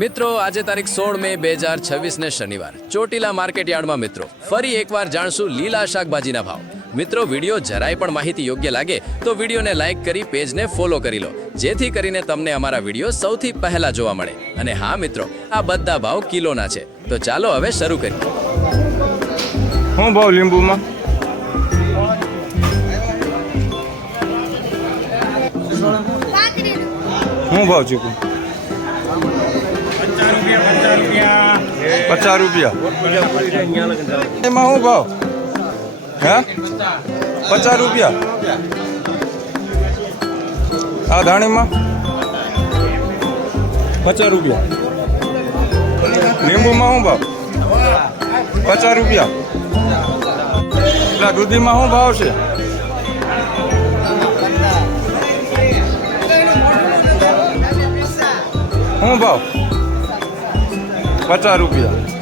મિત્રો આજે તારીખ 16 મે 2026 ને શનિવાર ચોટીલા માર્કેટ યાર્ડમાં મિત્રો ફરી એકવાર જાણશું લીલા શાકભાજીના ભાવ। મિત્રો વિડીયો જરાય પણ માહિતી યોગ્ય લાગે તો વિડીયોને લાઈક કરી પેજને ફોલો કરી લો, જેથી કરીને તમને અમારા વિડીયો સૌથી પહેલા જોવા મળે। અને હા મિત્રો, આ બધા ભાવ કિલોના છે, તો ચાલો હવે શરૂ કરીએ। શું ભાવ લીંબુમાં? શું ભાવ ચીકુ? 50 રૂપિયા। એમાં શું ભાવ? હે 50 રૂપિયા। આ ધાણીમાં 50 રૂપિયા। લીંબુમાં શું ભાવ? 50 રૂપિયા। દૂધીમાં શું ભાવ છે? શું ભાવ? 50 રૂપિયા।